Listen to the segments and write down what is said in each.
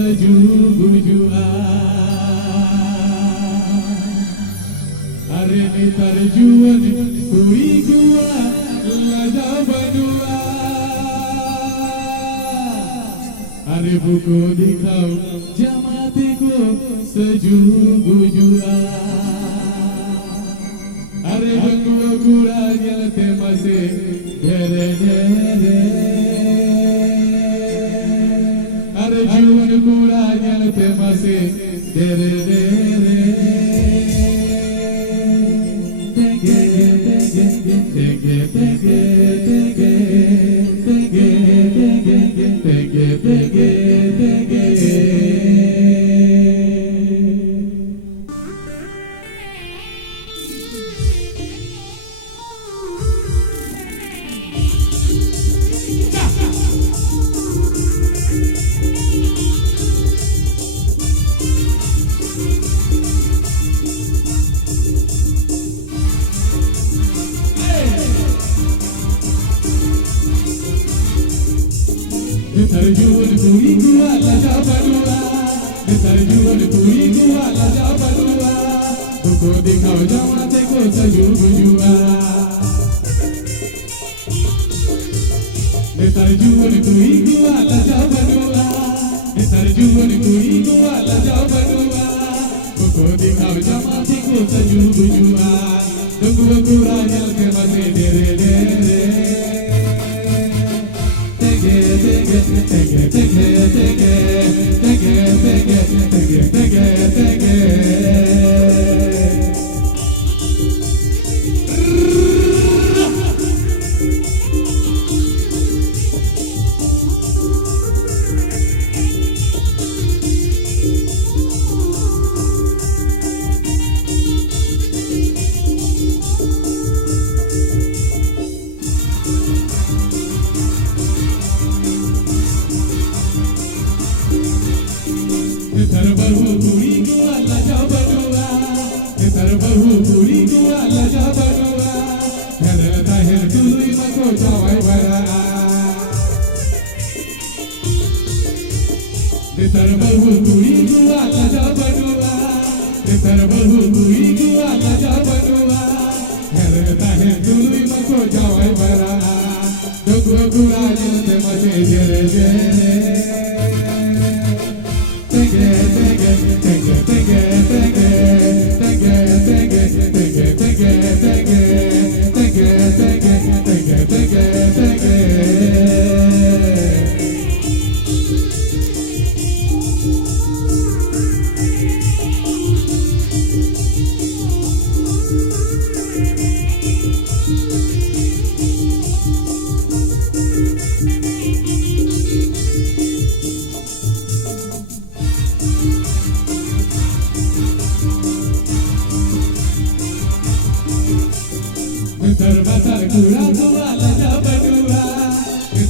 sejujua Are ni tarjuan kui gua laja badua Are buku dikau jamatiku sejujua Are bangua kurangnya temase dere dere Are juan kurangnya temase dere dere Tarjuan kui gua laja badua Tarjuan kui gua laja badua Buku dikau jamatiku sejujua Tarjuan kui gua laja badua Tarjuan kui gua laja badua Buku dikau jamatiku sejujua Dua kurangnya masih dere dere Tarbahu kui gua laja badua Tarbahu kui gua laja badua Her tahir tului mako jawai bara Tarbahu kui gua laja badua Tarbahu kui gua laja badua Her tahir tului mako jawai bara Dua kurangnya temase jere jere Terbatal gura gua laja badua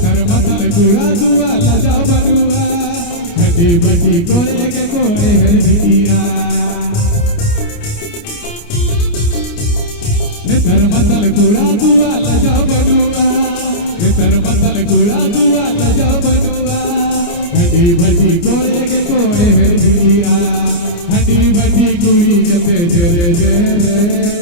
Terbatal gura gua laja badua Hati bati kore ke kore herdia Terbatal gura gua laja badua Terbatal gura gua laja badua Hati bati kore ke kore herdia Hati bati guri jate jere jere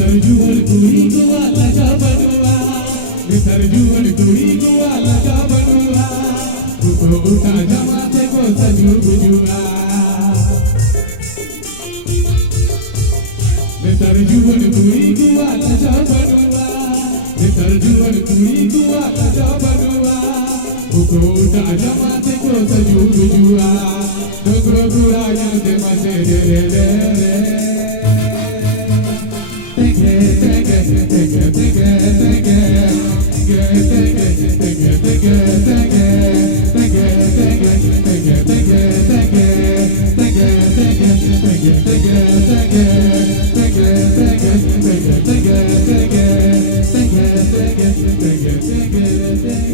Tarjuan kui gua laja badua Tarjuan kui gua laja badua Buku uta jamatiku sejujua Tarjuan kui gua laja badua Tarjuan kui gua laja badua Buku uta jamatiku sejujua Dua kurangnya temase dere dere Take it, tenge, tenge, tenge, tenge, tenge, tenge, tenge.